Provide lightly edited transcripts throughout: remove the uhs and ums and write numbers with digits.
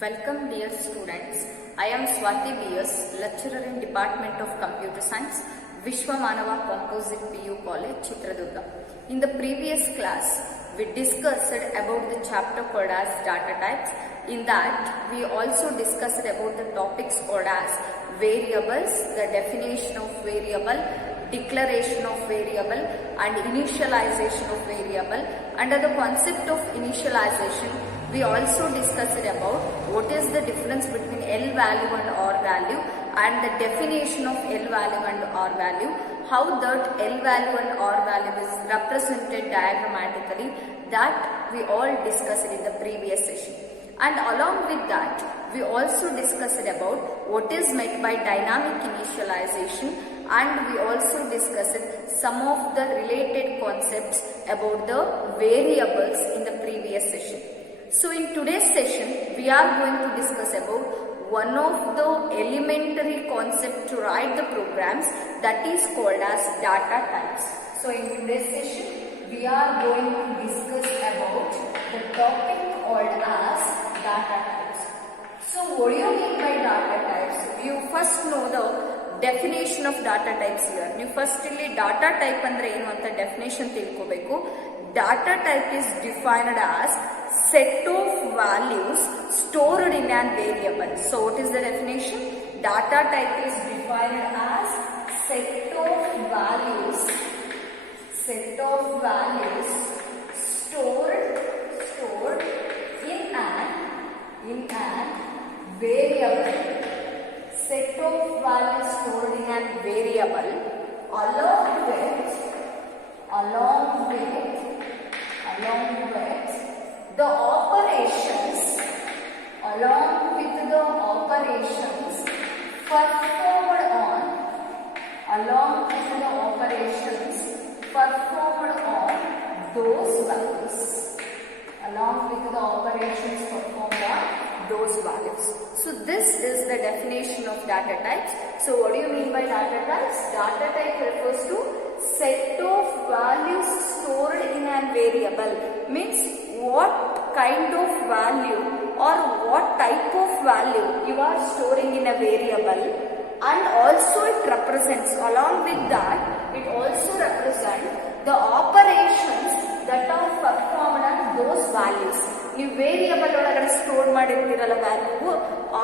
Welcome dear students. I am Swati B.S., lecturer in Department of Computer Science, Vishwamanava Composite PU College, Chitradurga. In the previous class, we discussed about the chapter called as data types. In that, we also discussed about the topics called as variables, the definition of variable, declaration of variable and initialization of variable. Under the concept of initialization, we also discussed about what is the difference between L value and R value and the definition of L value and R value, how that L value and R value is represented diagrammatically, that we all discussed in the previous session. And along with that, we also discussed about what is meant by dynamic initialization, and we also discussed some of the related concepts about the variables in the previous session. So in today's session, we are going to discuss about one of the elementary concepts to write the programs, that is called as data types. So in today's session, we are going to discuss about the topic called as data types. So what do you mean by data types? You first know the definition of data types here. You first data type andre enu anta definition tilkobeku. Data type is defined as set of values stored in an variable. So what is the definition? Data type is defined as set of values stored in an variable. Set of values stored in an variable along with the operations performed on those values. So this is the definition of data types. So what do you mean by data types? Data type refers to set of values stored in an variable. Means what kind of value or what type of value you are storing in a variable, and also it represents, along with that, it also represents the operations that are performed on those values. ನೀವು variable ಒಳಗಡೆ store ಮಾಡಿರ್ತೀರಲ್ಲ value,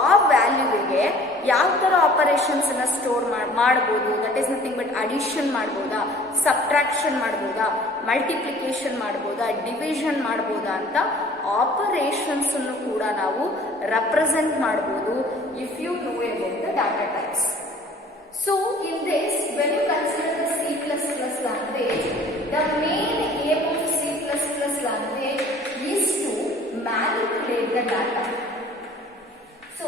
ಆ ವ್ಯಾಲ್ಯೂಗೆ ಯಾವ ತರ operations ಅನ್ನ store ಮಾಡಬಹುದು, that is nothing but addition ಮಾಡಬಹುದಾ, ಸಬ್ಟ್ರಾಕ್ಷನ್ ಮಾಡಬಹುದಾ, ಮಲ್ಟಿಪ್ಲಿಕೇಶನ್ ಮಾಡಬಹುದಾ, ಡಿವಿಷನ್ ಮಾಡಬಹುದಾ ಅಂತ ಆಪರೇಷನ್ಸ್ ಅನ್ನು ಕೂಡ ನಾವು ರೆಪ್ರೆಸೆಂಟ್ ಮಾಡಬಹುದು if you know about the data types. So in this when you consider the C++ language, the main aim of C++ language is to manipulate the data. So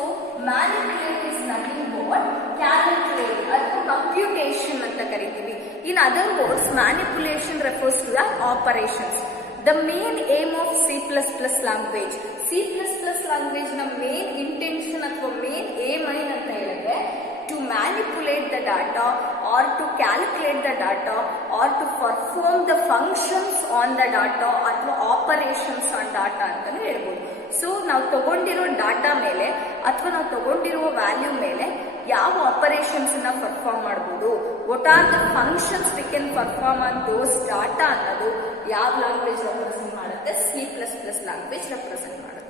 manipulate is nothing but calculate or computation anta karitivi. In other words, manipulation refers to the operations. The main aim of C++ language na main intention athwa main aim ಏನಂತ ಹೇಳಿದ್ರೆ to manipulate the data or to calculate the data or to perform the functions on the data ಅಥವಾ operations on data ಅಂತಾನೆ ಹೇಳ್ಬೋದು. So ನಾವು ತಗೊಂಡಿರೋ data ಮೇಲೆ ಅಥವಾ ನಾವು ತಗೊಂಡಿರುವ ವ್ಯಾಲ್ಯೂ ಮೇಲೆ ಯಾವ ಆಪರೇಷನ್ಸ್ ನ ಪರ್ಫಾರ್ಮ್ ಮಾಡಬಹುದು, what are the functions we can perform on those data ಅನ್ನೋದು ಯಾವ ಲ್ಯಾಂಗ್ವೇಜ್ ರೆಪ್ರೆಸೆಂಟ್ ಮಾಡುತ್ತೆ? C++ ಲ್ಯಾಂಗ್ವೇಜ್ ರೆಪ್ರೆಸೆಂಟ್ ಮಾಡುತ್ತೆ.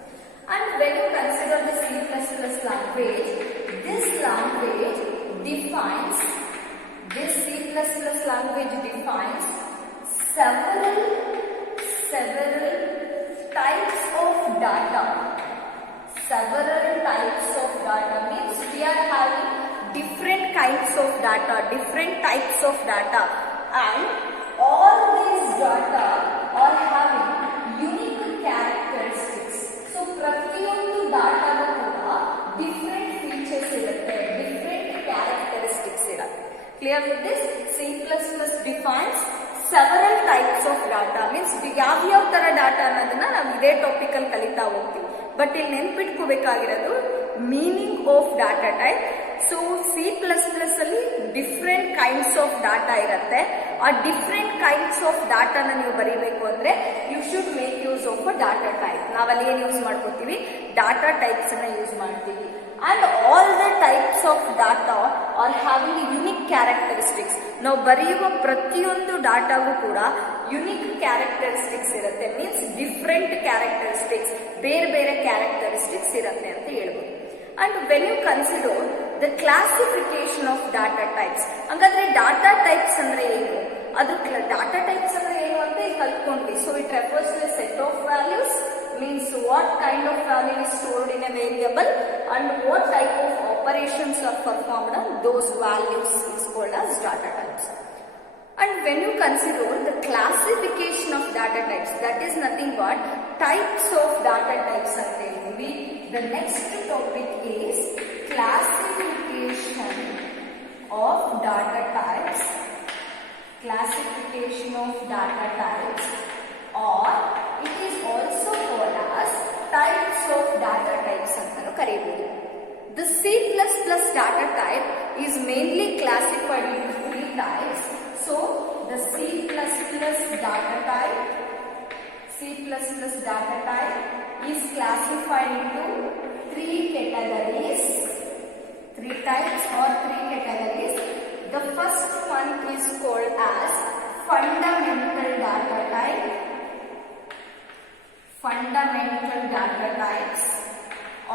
And when you consider the C++ language, this C++ language defines several types of data. Means we are having different kinds of data, different types of data, and all these data are having unique characteristics. So ಪ್ರತಿಯೊಂದು ಡಾಟಾಗೂ ಕೂಡ different features ಇರುತ್ತೆ, different characteristics ಇರುತ್ತೆ. Clear with this? C++ defines several types of data. Means ಯಾವ ತರ data ಅನ್ನೋದನ್ನ ನಾವು ಇದೇ ಟಾಪಿಕ್ ಅಲ್ಲಿ ಕಲಿತಾ ಹೋಗ್ತೀವಿ. ಬಟ್ ಇಲ್ಲಿ ನೆನ್ಪಿಟ್ಕೋಬೇಕಾಗಿರೋದು meaning of data type. So C++ ಅಲ್ಲಿ ಡಿಫ್ರೆಂಟ್ ಕೈಂಡ್ಸ್ ಆಫ್ ಡಾಟಾ ಇರುತ್ತೆ. ಆ ಡಿಫ್ರೆಂಟ್ ಕೈಂಡ್ಸ್ ಆಫ್ ಡಾಟಾನ ನೀವು ಬರೀಬೇಕು ಅಂದ್ರೆ you should make use of a data type. ನಾವಲ್ಲಿ ಏನ್ ಯೂಸ್ ಮಾಡ್ಕೋತೀವಿ, ಡಾಟಾ ಟೈಪ್ಸ್ ಅನ್ನ ಯೂಸ್ ಮಾಡ್ತೀವಿ. And all the types of data are having unique characteristics. ನಾವು ಬರೆಯುವ ಪ್ರತಿಯೊಂದು ಡಾಟಾಗೂ ಕೂಡ ಯುನಿಕ್ ಕ್ಯಾರೆಕ್ಟರಿಸ್ಟಿಕ್ಸ್ ಇರುತ್ತೆ. ಮೀನ್ಸ್ ಡಿಫ್ರೆಂಟ್ ಕ್ಯಾರೆಕ್ಟರಿಸ್ಟಿಕ್ಸ್, ಬೇರೆ ಬೇರೆ ಕ್ಯಾರೆಕ್ಟರಿಸ್ಟಿಕ್ಸ್ ಇರುತ್ತೆ ಅಂತ ಹೇಳ್ಬೋದು. And when you consider the classification of data types, ಹಾಗಾದ್ರೆ ಡಾಟಾ ಟೈಪ್ಸ್ ಅಂದ್ರೆ ಏನು, ಅದು ಡಾಟಾ ಟೈಪ್ಸ್ ಅಂದ್ರೆ ಏನು ಅಂತ ಕಲ್ತ್ಕೊಂಡ್ವಿ. So it refers to a set of values, means what kind of value is stored in a variable and what type of operations are performed on those values is called as data types. And when you consider the classification of data types, that is nothing but types of data types are there. The next topic is classification of data types. Classification of data types, or it is also called as types of data types antanu kareyabodu. The C++ data type is mainly classified into three types. So the C++ data type is classified into three categories, three types or three categories. The first one is called as fundamental data type. Fundamental data types,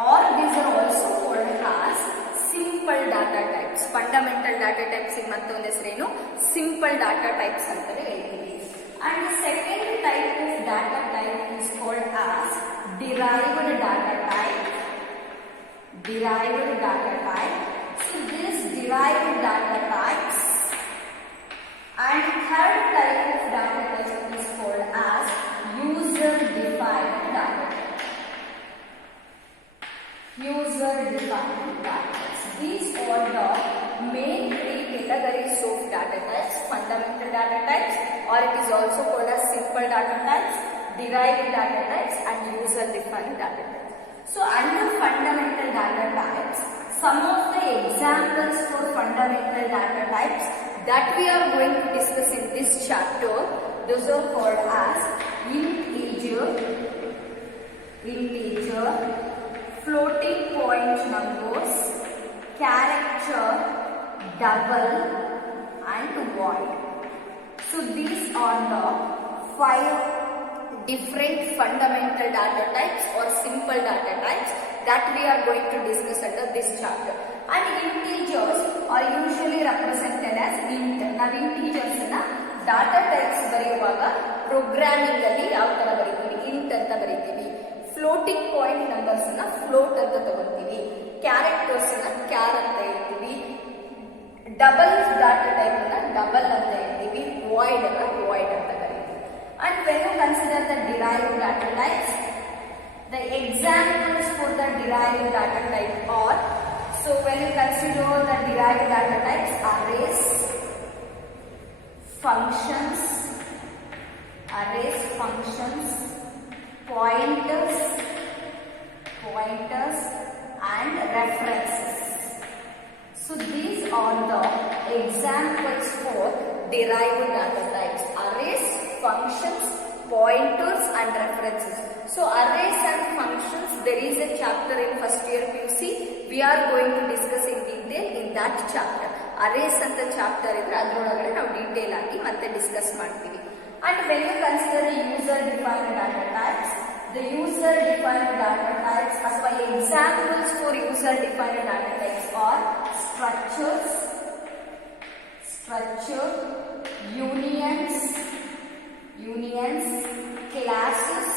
or these are also called as simple data types. Fundamental data types in mattondhu ಹೆಸರೇನು, simple data types ಅಂತಲೇ ಹೇಳ್ತೀವಿ. And the second type of data type is called as derived data type. Derived data type. So this derived data types. And third type of data type is called as user-defined data. User-defined data. These are the main three categories of data types: fundamental data types, or it is also called as simple data types, derived data types, and user-defined data types. So under fundamental data types, some of the examples for fundamental data types that we are going to discuss in this chapter, those are called as integer, floating point numbers, character, double, and void. So these are the 5 different fundamental data types or simple data types that we are going to discuss under this chapter. And integers are usually represented as int. Now integers na data types ಬರೆಯುವಾಗ programming ಅಲ್ಲಿ ಯಾವ ತರ ಬರೀತೀವಿ, int ಅಂತ ಬರೀತೀವಿ. Floating point numbers ನ float ಅಂತ ತಗೋತೀವಿ. Characters ನ char ಅಂತ ಹೇಳ್ತೀವಿ. ಡಬಲ್ ಡಾಟಾ ಟೈಪ್ ನ ಡಬಲ್ ಅಂತ ಹೇಳ್ತೀವಿ. ವಾಯ್ಡ್ ಅನ್ನ ವಾಯ್ಡ್ ಅಂತ ಕರೀತೀವಿ. And when you consider the derived data types, the examples for the derived data type are, so when you consider the derived data types, arrays, functions, pointers, and references. So these are the examples for derived data types: arrays, functions, pointers, and references. So arrays and functions, there is a chapter in first year PUC. We are going to discuss in detail in that chapter. Arrays ಅಂತ chapter ಇದ್ರೆ ಅದರೊಳಗಡೆ ನಾವು detail ಆಗಿ ಮತ್ತೆ discuss ಮಾಡ್ತೀವಿ. And when you consider the user-defined data types, the user-defined data types, as well examples for user-defined data types are structure, unions, classes,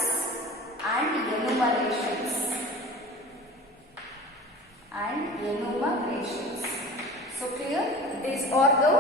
and enumerations. So clear? These are the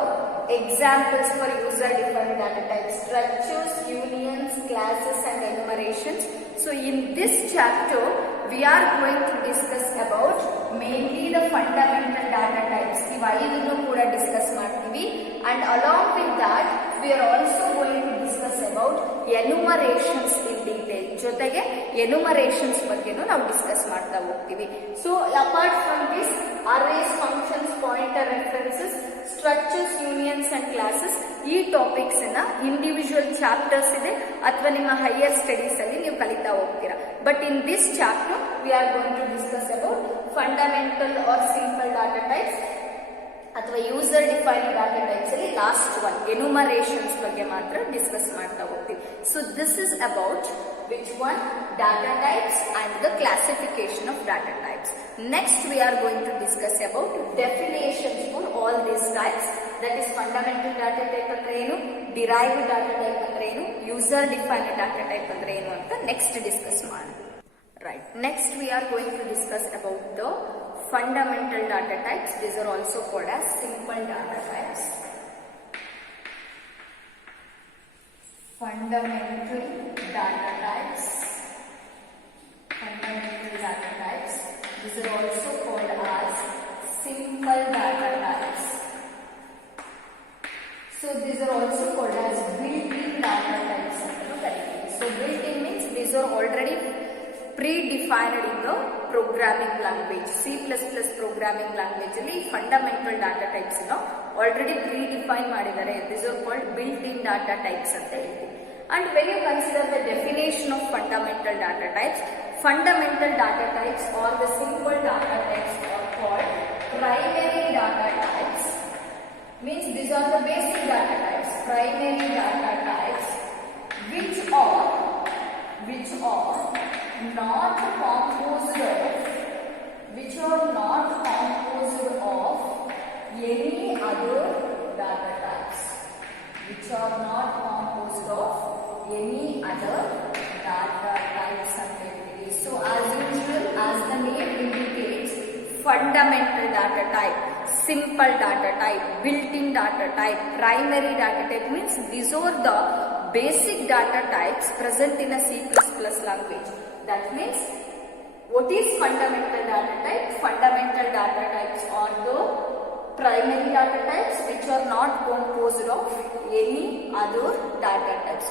examples for user-defined data types: structures, unions, classes, and enumerations. So in this chapter, we are going to discuss about mainly the fundamental data types. Iva idನ್ನು ಕೂಡ discuss ಮಾಡ್ತೀವಿ. And along with that, we are also going to discuss about enumerations in detail. ಜೊತೆಗೆ ಎನುಮರೇಷನ್ಸ್ ಬಗ್ಗೆನೂ ನಾವು discuss ಮಾಡ್ತಾ ಹೋಗ್ತೀವಿ. So apart from this arrays, functions, pointer references, structures, unions and classes, ಈ topics ಅನ್ನ individual chapters ಇದೆ ಅಥವಾ ನಿಮ್ಮ ಹೈಯರ್ ಸ್ಟಡೀಸ್ ಅಲ್ಲಿ ನೀವು ಕಲಿತಾ ಹೋಗ್ತೀರಾ. But in this chapter we are going to discuss about fundamental or simple data types ಅಥವಾ ಯೂಸರ್ ಡಿಫೈನ್ಡ್ ಡಾಟಾ ಟೈಪ್ಸ್ ಅಲ್ಲಿ ಲಾಸ್ಟ್ ಒನ್ ಎನುಮರೇಷನ್ಸ್ ಬಗ್ಗೆ ಮಾತ್ರ ಡಿಸ್ಕಸ್ ಮಾಡ್ತಾ ಹೋಗ್ತೀವಿ. So this is about which one? Data types and the classification of data types. Next we are going to discuss about definitions for all these types, that is fundamental data type andre enu, derived data type andre enu, user defined data type andre enu anta next discuss ಮಾಡೋಣ. Right, next we are going to discuss about the fundamental data types. These are also called as simple data types. Fundamental data types. Fundamental data types. These are also called as simple data types. So these are also called as built-in data types. So built-in means these are already predefined in the programming language. C++ programming language ಅಲ್ಲಿ fundamental data types already predefined ಮಾಡಿದ್ದಾರೆ. These are called built-in data types ಅಂತ ಹೇಳ್ತೀವಿ. And when you consider the definition of fundamental data types or the simple data types are called primary data types. Means these are the basic data types. Primary data types which are not composed of any other data types. Which are not composed of any other data types. So as usual, as the name indicates, fundamental data type, simple data type, built-in data type, primary data type means these are the basic data types present in a C++ language. That means what is fundamental data type? Fundamental data types are the primary data types which are not composed of any other data types,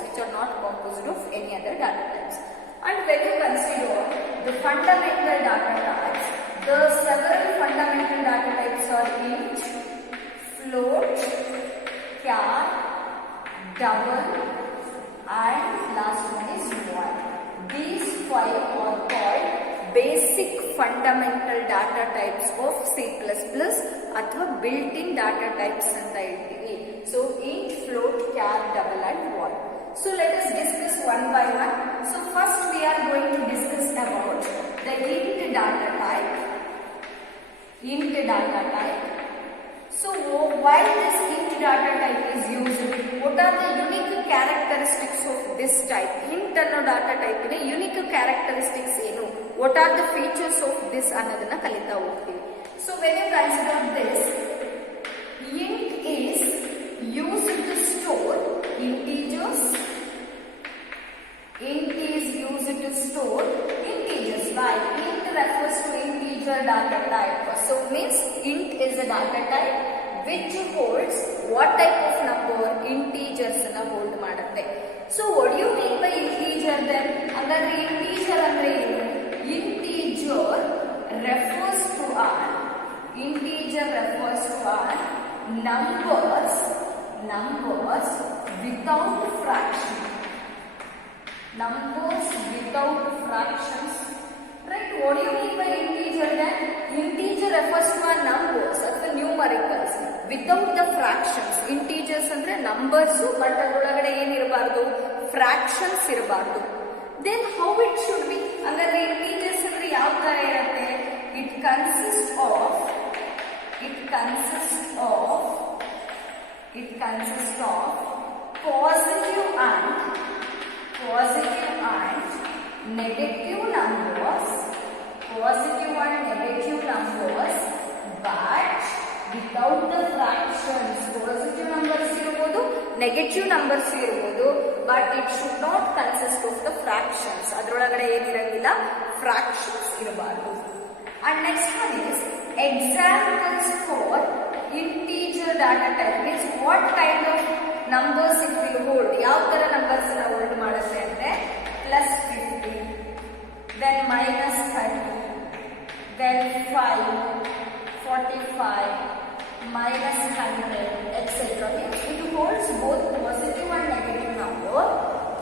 And when you consider the fundamental data types, the several fundamental data types are int, float, char, double, and last one is void. These five are called basic fundamental data types of C++ ಅಥವಾ built-in data types ಅಂತ ಹೇಳ್ತೀವಿ. So int, float, char, double and void. So let us discuss one by one. So first we are going to discuss about the int data type. So why this int data type is used? What are the unique characteristics of this type? Int ಅನ್ನೋ data type ಗೆ unique characteristics ಏನು? What are the features of this ಅನ್ನೋದನ್ನ ಕಲಿತಾ ಹೋಗ್ತೀವಿ. So when you consider this, int is used to store integers. Int is used to store integers. Right? Int refers to integer data type. So means int is a data type which holds what type of number? Integers ಅನ್ನ hold ಮಾಡುತ್ತೆ. So what do you mean by integer then? ಹಾಗಾದ್ರೆ integer ಅಂದ್ರೆ ಏನು? Integer refers to numbers without fraction. Numbers without fractions. Right? What do you mean by integer then? Integer refers to numbers ಅಥವಾ numericals without the fractions. Integers ಅಂದ್ರೆ numbers but ಅದರೊಳಗಡೆ ಏನಿರಬಾರ್ದು? Fractions ಇರಬಾರ್ದು. Then how it should be? ಹಾಗಾದ್ರೆ integers ಅಂದ್ರೆ ಯಾವ ತರ ಇರುತ್ತೆ? It consists of positive and negative numbers, but without the fractions. Positive numbers ಇರಬಹುದು, negative numbers ಇರಬಹುದು, but it should not consist of the fractions. ಅದರೊಳಗಡೆ ಏನಿರಂಗಿಲ್ಲ, fractions ಇರಬಾರದು. And next one is examples for integer data type. Means what kind of numbers it will hold. ಯಾವ ತರ numbers ನ hold ಮಾಡುತ್ತೆ ಅಂದ್ರೆ +50, then minus 30, then 5, 45, minus 100, etc. It holds both positive and negative number,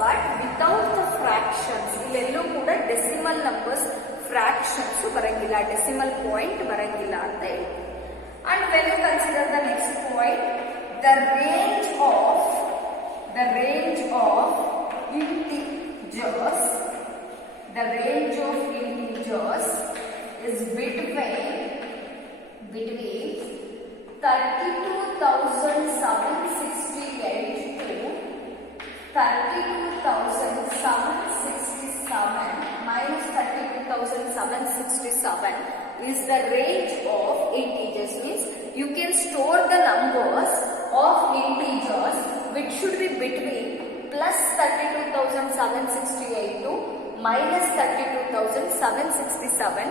but without the fractions. ಇಲ್ಲೆಲ್ಲೂ ಕೂಡ decimal numbers fractions ಬರಂಗಿಲ್ಲ, decimal point ಬರಂಗಿಲ್ಲ ಅಂತ ಹೇಳ್ತೀವಿ. And when you consider the next point, the range of integers, the range of integers is between 32,768 to 32,767 minus 32,767 is the range of integers. Means you can store the numbers of integers which should be between plus 32,768 to minus 32,767.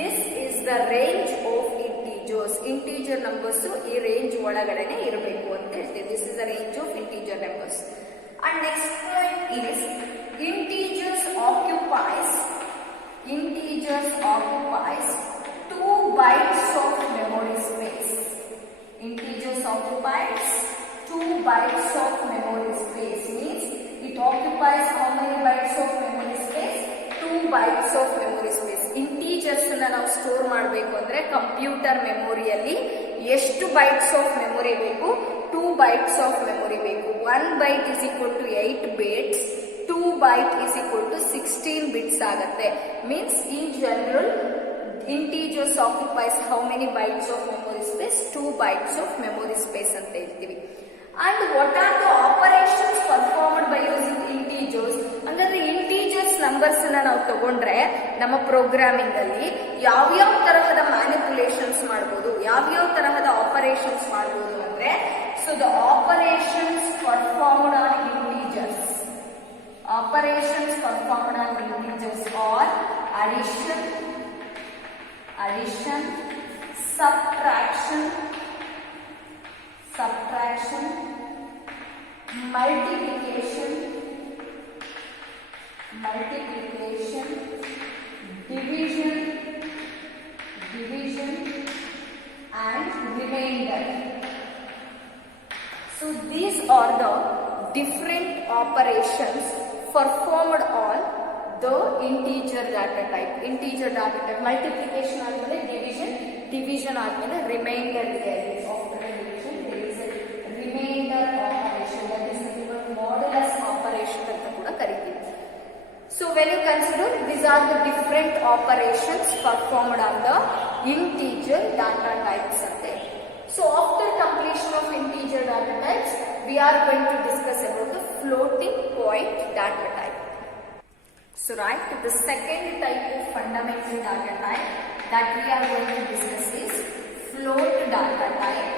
This is the range of integers. Integer numbers ಈ range ಒಳಗಡೆನೆ ಇರಬೇಕು ಅಂತ ಹೇಳ್ತೀವಿ. This is the range of integer numbers. And next point is integers occupies 2 bytes of memory space. Integers occupies 2 bytes of memory space. Means it occupies how many bytes of memory space? 2 bytes of memory space. Integers ನಾವು store ಮಾಡಬೇಕು ಅಂದ್ರೆ computer ಮೆಮೊರಿಯಲ್ಲಿ ಎಷ್ಟು bites of memory ಬೇಕು? 2 bytes of memory ಬೇಕು. 1 byte is equal to 8 bits, 2 byte is equal to 16 bits ಆಗುತ್ತೆ. Means in general integers occupies how many bytes of memory space? 2 bytes of memory space ಅಂತ ಹೇಳ್ತೀವಿ. And what are the operations performed by using integers? ಅಂದ್ರೆ integers numbers ನಾವು ತಗೊಂಡ್ರೆ ನಮ್ಮ programming ಅಲ್ಲಿ ಯಾವ್ಯಾವ ತರಹದ ಮ್ಯಾನಿಪುಲೇಷನ್ಸ್ ಮಾಡಬಹುದು, ಯಾವ್ಯಾವ ತರಹದ ಆಪರೇಷನ್ಸ್ ಮಾಡಬಹುದು ಅಂದ್ರೆ, so the operations performed on integers are addition, subtraction, multiplication, division and remainder. So these are the different operations performed on the integer data type. Multiplication ಆದ್ಮೇಲೆ division ಆದ್ಮೇಲೆ remainder ಇದೆ. After division there is a remainder operation, that is given modulus operation ಅಂತ ಕೂಡ ಕರೀತೀವಿ. So when you consider, these are the different operations performed on the integer data types ante. So after completion of integer data types, we are going to discuss about the floating point data type. So right, the second type of fundamental data type that we are going to discuss is float data type.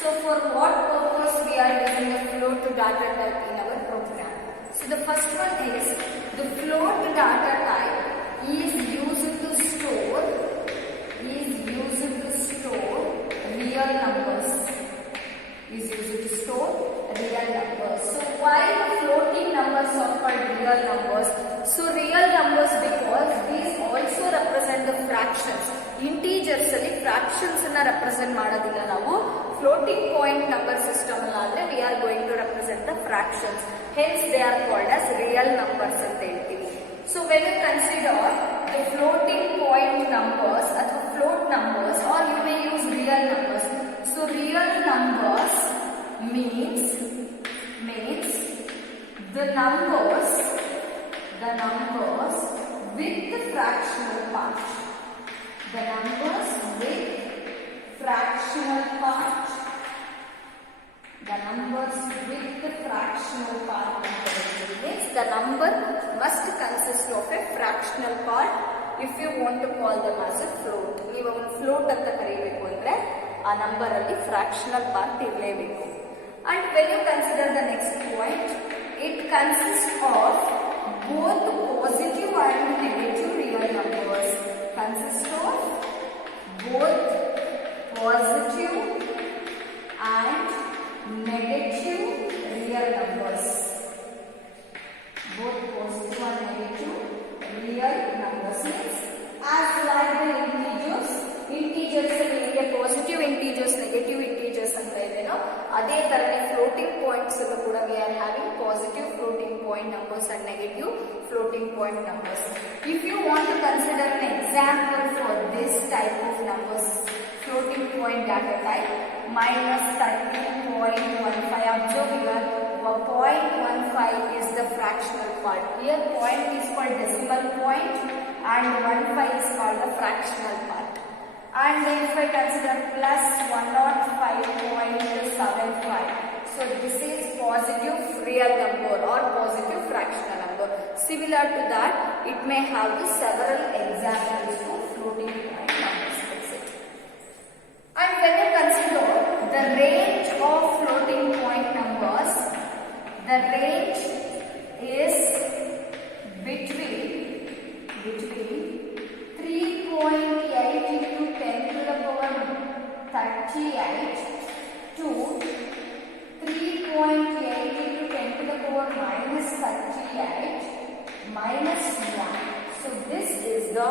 So for what purpose we are using the float data type in our program? So the first one is the float data type is used to store real numbers. So why floating numbers are called real numbers? So real numbers because these also represent the fractions. Integers ಅಲ್ಲಿ fractions ಅನ್ನ represent ಮಾಡೋದಿಲ್ಲ ನಾವು. Floating point number system ಅಲ್ಲಾದ್ರೆ we are going to represent the fractions. Hence they are called as real numbers ಅಂತ ಹೇಳ್ತೀವಿ. So when you consider the floating point numbers ಅಥವಾ float numbers, or you may use real numbers. So real numbers means the numbers with the fractional part. The numbers with fractional part. Means the number must consist of a fractional part if you want to call them as a float. ನೀವು ಒಂದು float ಅಂತ ಕರೆಯಬೇಕು ಅಂದ್ರೆ ಆ number ಅಲ್ಲಿ fractional part ಇರಲೇಬೇಕು. And when you consider the next point, it consists of both positive and negative real numbers. Consists of both positive and negative real numbers. Both positive positive floating point numbers and negative floating point numbers. If you want to consider an example for this type of numbers, floating point data type, minus 13.15. Observe here, 0.15 is the fractional part. Here point is called decimal point and 15 is called the fractional part. And then if I consider plus 105.75, so this is positive real number or positive fractional number. Similar to that, it may have the several examples of floating point numbers. And when you consider the range of floating point numbers, the range is between 3.8 into 10 to the power 38 to 3.8 into 10 to the power minus 38 minus 1. So this is the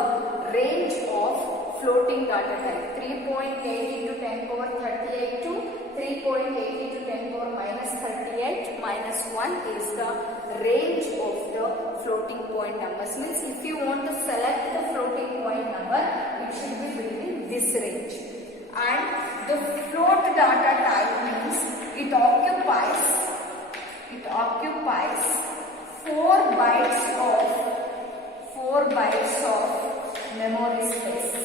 range of floating data type. 3.8 into 10 power 38 to 3.8 into 10 power minus 38 minus 1 is the range of the floating point numbers. Means if you want to select the floating point number, it should be between this range. And the float data type means it occupies 4 bytes of memory space.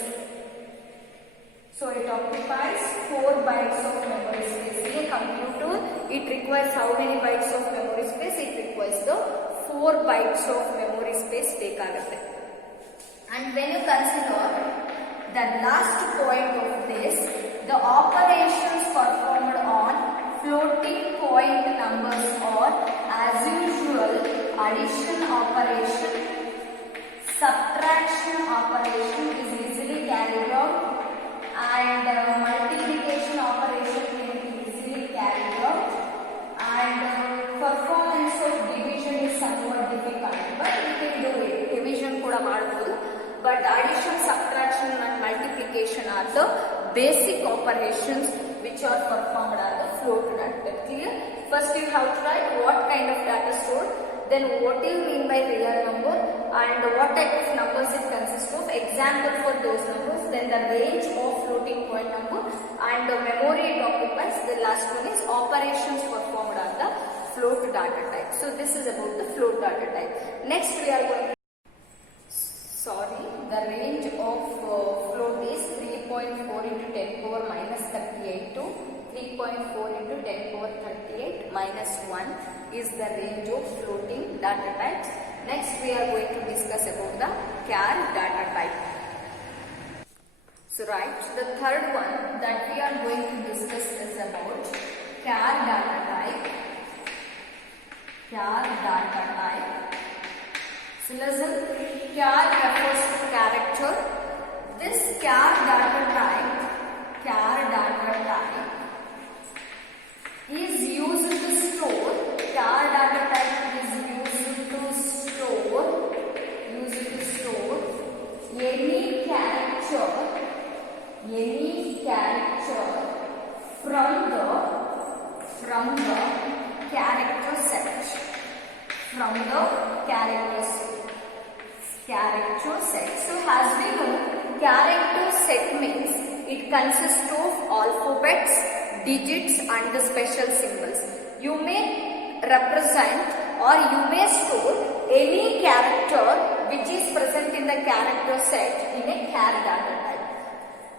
So it occupies 4 bytes of memory space. In a computer, it requires how many bytes of memory space? It requires the 4 bytes of memory space ಬೇಕಾಗುತ್ತೆ. And when you consider the last point of this, the operations performed on floating point numbers are as usual addition operation, subtraction operation is easily carried out, and multiplication operation can be easily carried out, and performance of division is somewhat difficult, but we can do it. Division kuda maadbodu, but addition, subtraction and multiplication are the basic operations which are performed on the float data. Clear? First you have to write what kind of data stored, then what do you mean by real number, and what type of numbers it consists of, example for those numbers, then the range of floating point number, and the memory it occupies. The last one is operations performed on the float data type. So this is about the float data type. Next we are going to, the range of float is 3.4 into 10 power minus 38 to 3.4 into 10 power 38 minus 1 is the range of floating data types. Next we are going to discuss about the char data type. So right, the third one that we are going to discuss is about char data type. Char data type. So listen, char refers to character. This char data type is used to store, char data type is used to store any character from the character set. So as we know, character set means it consists of alphabets, digits and the special symbols. You may represent or you may store any character which is present in the character set in a char data type.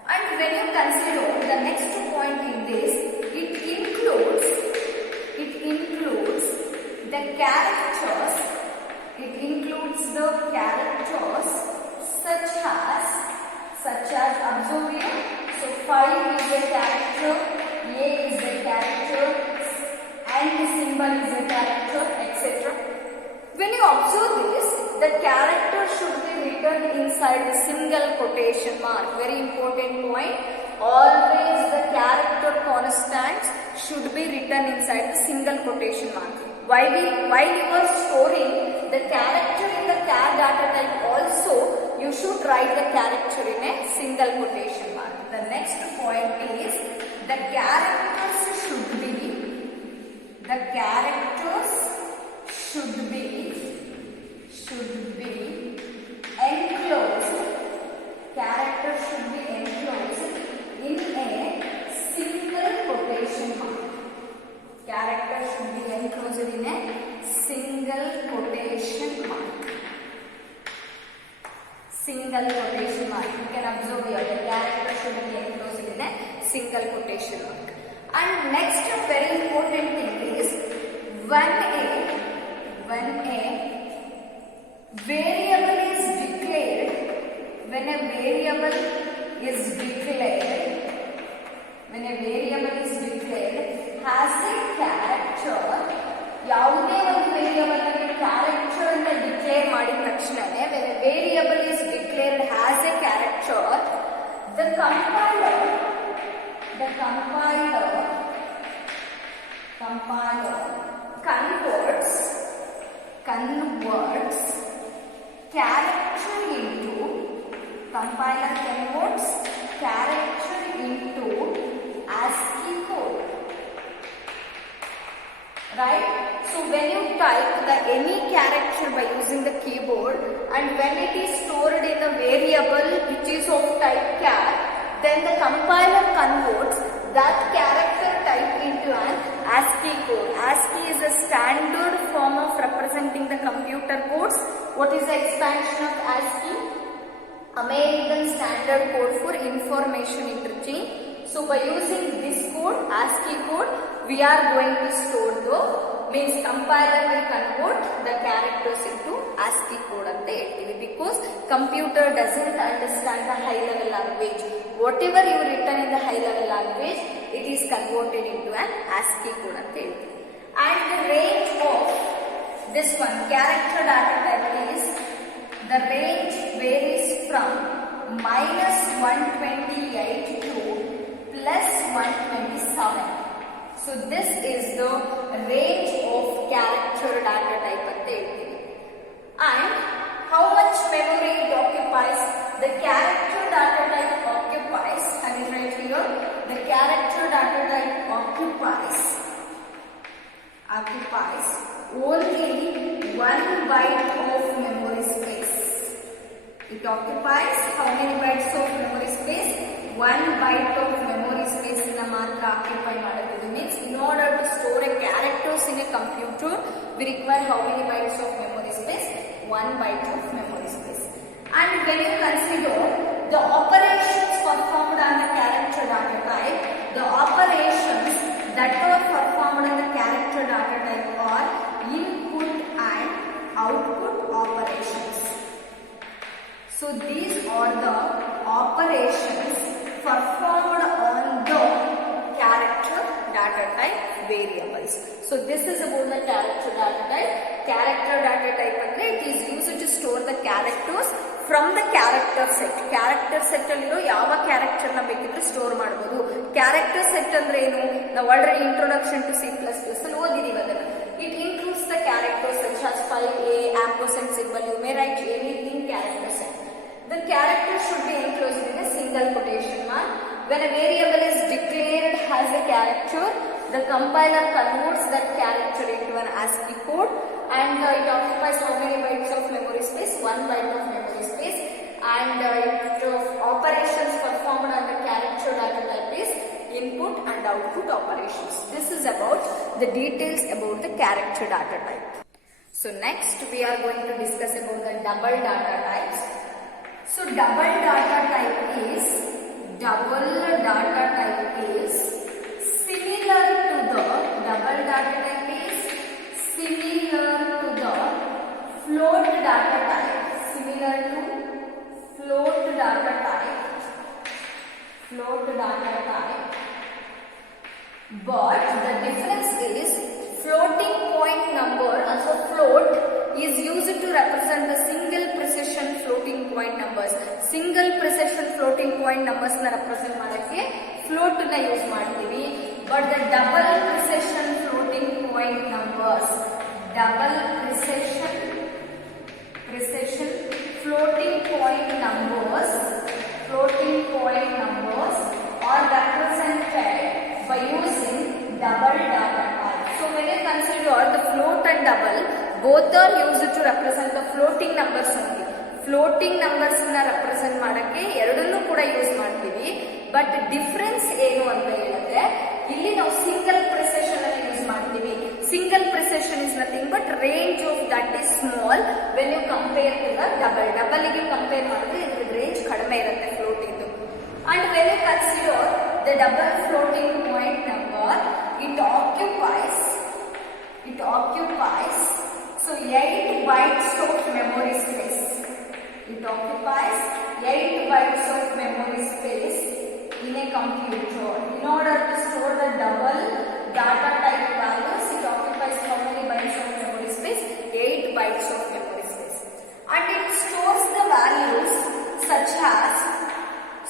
And when you consider the next point in this, it includes the characters such as observe here. So 5 is a character, A is a character, and the symbol is a character, etc. When you observe this, the character should be written inside the single quotation mark. Very important point. Always the character constants should be written inside the single quotation mark. While you are storing the character in the char data type also, you should write the character in a single quotation mark. The next point is the characters should be enclosed. Character should be enclosed in a single quotation mark. Character should be enclosed in a single quotation mark. Single quotation mark. You can observe here the character should be enclosed in a single quotation mark. And next very important thing is when a variable is declared, has a character, ಯಾವುದೇ ಒಂದು variable ಅನ್ನು character ಅಂತ declare ಮಾಡಿದ ತಕ್ಷಣನೇ when a variable is declared has a character, the compiler converts character into ASCII code. Right? So when you type any character by using the keyboard, and when it is stored in a variable which is of type char, then the compiler converts that character type into an ASCII code. ASCII is a standard form of representing the computer codes. What is the expansion of ASCII? American Standard Code for Information Interchange. So by using this code, ASCII code, we are going to store the, means compiler will convert the characters into ASCII code ante heltivi, because computer doesn't understand the high level language. Whatever you written in the high level language, it is converted into an ASCII code ante heltivi. And the range of this one character data type is, the range varies from -128 to +127. So this is the range of character data type ante heltivi. And how much memory it occupies? The character data type occupies, I will write here, the character data type occupies only 1 byte of memory space. It occupies how many bytes of memory space? 1 byte of memory space in the matra occupy ಮಾಡುತ್ತದೆ. Means in order to store a characters in a computer, we require how many bytes of memory space? 1 byte of memory space. And when you consider the operations performed on the character data type, the operations that are performed on the character data type are input and output operations. So these are the operations performed on the character data type variables. So this is about the character data type. Character data type andre it is used to store the characters from the character set. Character set alliro ಯಾವ character na ಬೇಕಿದ್ರೆ store ಮಾಡಬಹುದು. Character set ಅಂದ್ರೆ ಏನು? ನಾವು already introduction to C++ ಅಲ್ಲಿ ಓದಿದೀವಿ ಅದನ್ನ. It includes the characters such as pi, ampersand symbol. You may write anything character set. The character should be enclosed in a single quotation mark. When a variable is declared as a character, the compiler converts that character into an ASCII code, and it occupies how many bytes of memory space? 1 byte of memory space. And operations performed on the character data type is input and output operations. This is about the details about the character data type. So next we are going to discuss about the double data types. So double data type is similar to the float data type. But the difference is floating point number, also float, is used to represent the single precision floating point numbers. Single precision floating point numbers na represent ಮಾಡಕ್ಕೆ float na use ಮಾಡ್ತೀವಿ. But the double precision floating point numbers, floating point numbers are represented by using double data type. So when you consider the float and double, both are used to represent the floating numbers only. Floating numbers ನ represent ಮಾಡಕ್ಕೆ ಎರಡನ್ನೂ ಕೂಡ use ಮಾಡ್ತೀವಿ. But difference ಏನು ಅಂತ ಹೇಳಿದ್ರೆ ಇಲ್ಲಿ ನಾವು ಸಿಂಗಲ್ ಪ್ರಿಸಿಷನ್ ಅನ್ನು ಯೂಸ್ ಮಾಡ್ತೀವಿ. Single precision is nothing but range of that is small when you compare to the double. Double ಗೆ ಕಂಪೇರ್ ಮಾಡಿದ್ರೆ ಇದ್ರ ರೇಂಜ್ ಕಡಿಮೆ ಇರುತ್ತೆ floating. And when you consider the double floating point number, it occupies so 8 bytes of memory space. It occupies 8 bytes of memory space in a computer. In order to store the double data type values, it occupies how many bytes of memory space? 8 bytes of memory space. And it stores the values such as,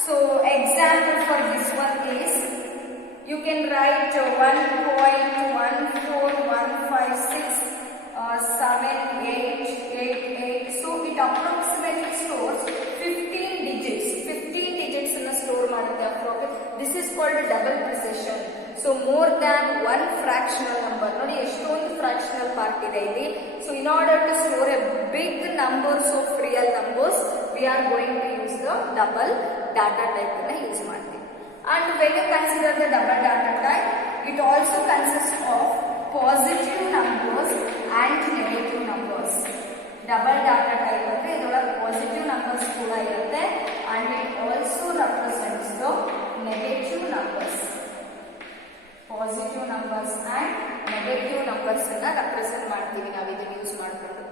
so example for this one is, you can write 1.141567888. So it approximately stores 15 digits. 15 digits in a store madutte approximately. This is called double precision. So more than one fractional number. Nodi eshtond fractional part ide illi. So in order to store a big numbers of real numbers, we are going to use the double data type anna use ಮಾಡ್ತೀವಿ. And when you consider the double data type, it also consists of positive numbers and negative numbers. Double data type ಅಂದ್ರೆ ಇದರೊಳಗೆ positive numbers ಕೂಡ ಇರುತ್ತೆ and it also represents the negative numbers. Positive numbers and negative numbers ಅನ್ನ represent ಮಾಡ್ತೀವಿ ನಾವು ಇದನ್ನ use ಮಾಡ್ಕೊಂಡು.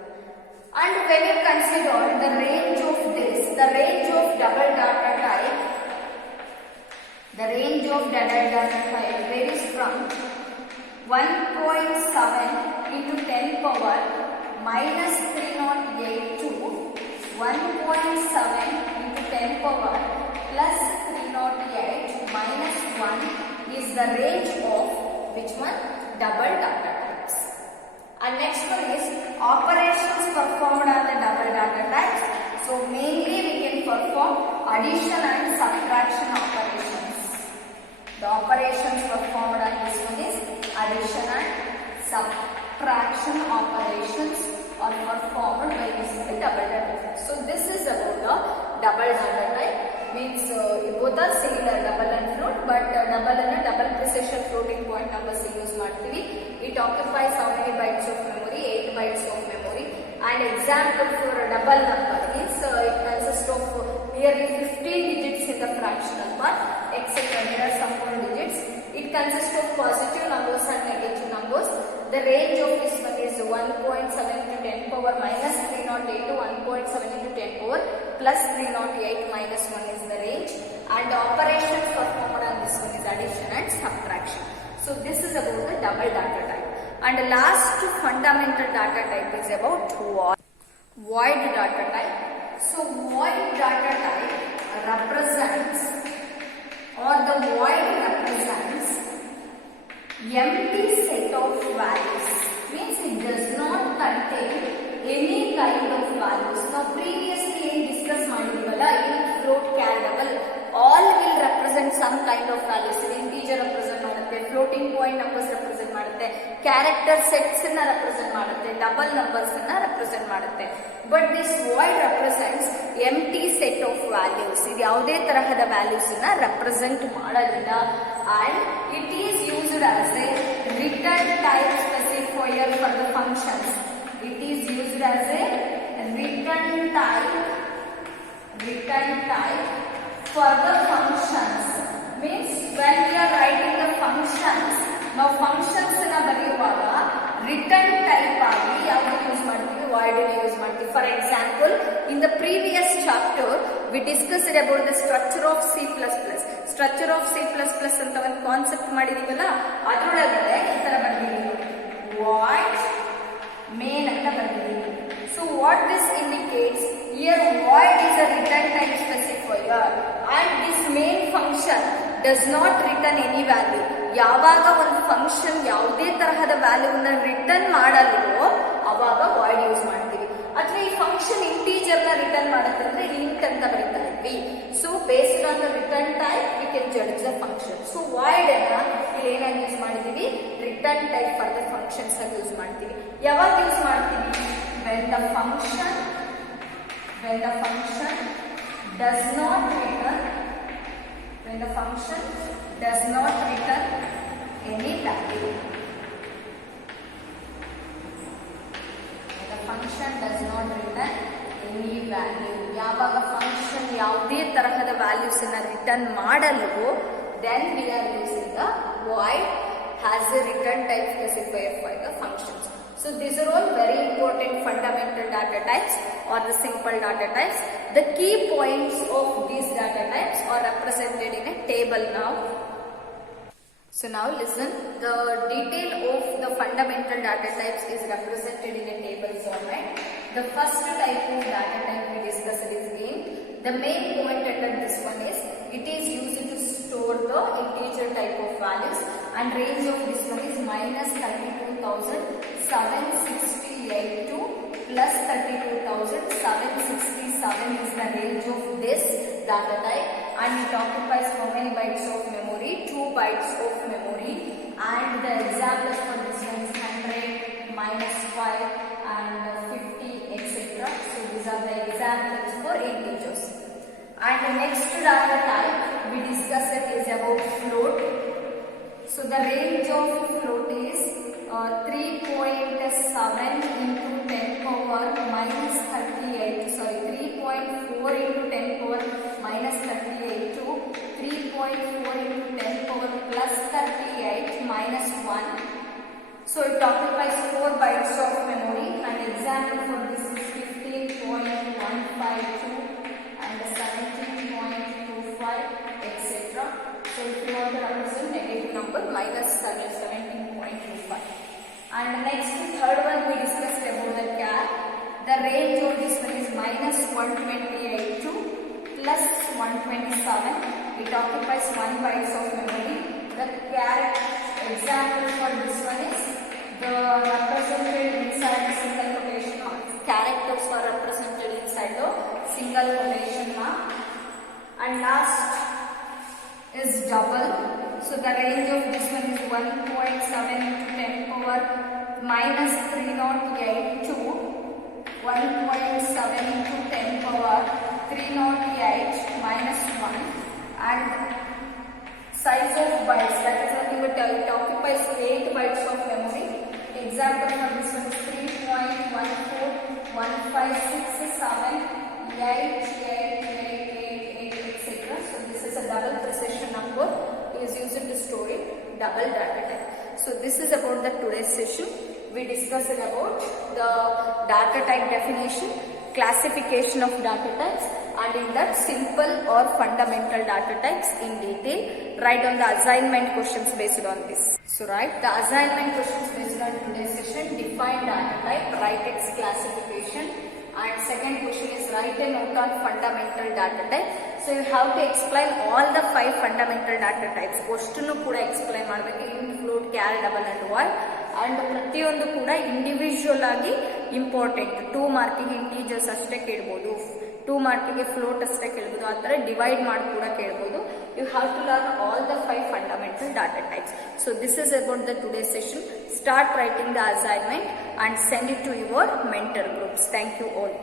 And when you consider the range of this, the range of double data type, varies from 1.7 into 10 power minus 308 to 1.7 into 10 power plus 308 minus 1 is the range of which one? Double data types. And next one is operations performed on the double data types. So mainly we can perform addition and subtraction operations. The operations performed on this one is addition and subtraction operations are performed by using the double data type. So this is about the double data type. Means both are similar, double and float, but double and double precision floating point numbers use ಮಾಡ್ತೀವಿ. It occupies how many bytes of memory? 8 bytes of memory. And example for a double number means it consists of nearly 15 digits in the fractional part, etc. There are some more digits. It consists of positive numbers and negative numbers. The range of this one is 1.7 into 10 power minus 308 to 1.7 into 10 power plus 308 minus 1 is the range. And the operations performed on this one is addition and subtraction. So this is about the double data type. And the last fundamental data type is about void data type. So void data type represents, or the void represents empty set of values. Means it does not contain any kind of values. Now previously discuss ಮಾಡಿದೀವಲ್ಲ, int, float, char, double, all will represent some kind of values. Integer represent ಮಾಡುತ್ತೆ, floating point numbers represent ಮಾಡುತ್ತೆ, character sets ಅನ್ನ represent ಮಾಡುತ್ತೆ, double numbers ಅನ್ನ represent ಮಾಡುತ್ತೆ. But this void represents empty set of values. ಇದು ಯಾವುದೇ ತರಹದ values ಅನ್ನ represent ಮಾಡೋದಿಲ್ಲ. And it is used as a return type specifier for the functions. It is used as a return type for the functions. Means when we are writing the functions, now functions na ಬರೆಯುವಾಗ return type ಆಗಿ ಯಾವುದು use ಮಾಡ್ತೀವಿ? void ಅನ್ನು use ಮಾಡ್ತೀವಿ. For example, in the previous chapter we discussed about the structure of C++. Structure of C++ ಅಂತ ಒಂದು concept ಮಾಡಿದೀವಲ್ಲ, ಅದರೊಳಗಡೆ ಈ ತರ ಬರ್ದಿದ್ದೀವಿ, void main ಅಂತ ಬರ್ದಿದ್ದೀವಿ. So what this indicates, here void is a return type specifier and this main function does not return any value. ಯಾವಾಗ ಒಂದು function ಯಾವುದೇ ತರಹದ ವ್ಯಾಲ್ಯೂನ ರಿಟರ್ನ್ ಮಾಡಲ್ವೋ ಅವಾಗ void ಯೂಸ್ ಮಾಡ್ತೀವಿ. ಅಥವಾ ಈ ಫಂಕ್ಷನ್ ಇಂಟೀಜರ್ ನ ರಿಟರ್ನ್ ಮಾಡುತ್ತೆ ಅಂದ್ರೆ int ಅಂತ ಬರೀತಾ ಇದ್ವಿ. So based on the return type we can judge the function. So void ಅನ್ನ ಇಲ್ಲಿ ಏನಾಗಿ ಯೂಸ್ ಮಾಡಿದೀವಿ? Return type for the functions ಆಗಿ ಯೂಸ್ ಮಾಡ್ತೀವಿ. ಯಾವಾಗ ಯೂಸ್ ಮಾಡ್ತೀವಿ? when the function does not return any value. The function does not return any value. ಯಾವಾಗ function ಯಾವುದೇ ತರಹದ ವ್ಯಾಲ್ಯೂಸ್ ಅನ್ನ return ಮಾಡಲ್ವೋ then we are using the void has a return type specifier for the functions. So these are all very important fundamental data types or the simple data types. The key points of these data types are represented in a table now. So now listen, the detail of the fundamental data types is represented in a table format. The first type of data type we discussed is int. The main point under this one is it is used to store the integer type of values, and range of this one is minus 32,768 to plus 32,767 is the range of this data type, and it occupies how many bytes of memory? 2 bytes of memory, and the examples for this one is 100, minus 5 and 50, etc. So these are the examples for integers. And the next data type we discussed it is about float. So the range of float is 3.7 into 10 power minus 38, sorry 3.4 into 10 power minus 38 to 3.4 into 10 power plus 38 minus 1. So it occupies 4 bytes of memory, and example for this is 15.152 and 17.25, etc. So if you want to represent negative number, minus 17.25. And next, third one we discussed about the char. The range of this one is minus 128 to plus 127. It occupies 1 bytes of memory. The char example for this one is the represented inside the single quotation mark. Characters are represented inside the single quotation mark. And last is double. So the range of this one is 1.7 into 10 power minus 308 to 1.7 into 10 power 308 minus 1, and size of bytes, that is nothing but it occupies 8 bytes of memory. Example for this one is 3.141567 88888, etc. So this is a double precision number, is used to storing double data type. So this is about the today's session. We discussed about the data type definition, classification of data types, and in that simple or fundamental data types in detail. Write on the assignment questions based on this. So write the assignment questions based on today's session. Define data type, write its classification, and second question is write a note on fundamental data type. So you have to explain all the 5 fundamental data types. Question ಕೂಡ explain ಮಾಡಬೇಕು, int, float, char, double and void, and ಪ್ರತಿಯೊಂದು ಕೂಡ individual ಆಗಿ important. 2 ಮಾರ್ಕಿಗೆ integers ಅಷ್ಟೇ ಕೇಳಬಹುದು, 2 ಮಾರ್ಕಿಗೆ float ಅಷ್ಟೇ ಕೇಳಬಹುದು, ಆ ತರ ಡಿವೈಡ್ ಮಾಡಿ ಕೂಡ ಕೇಳಬಹುದು. You have to learn all the 5 fundamental data types. So this is about the today's session. Start writing the assignment and send it to your mentor groups. Thank you all.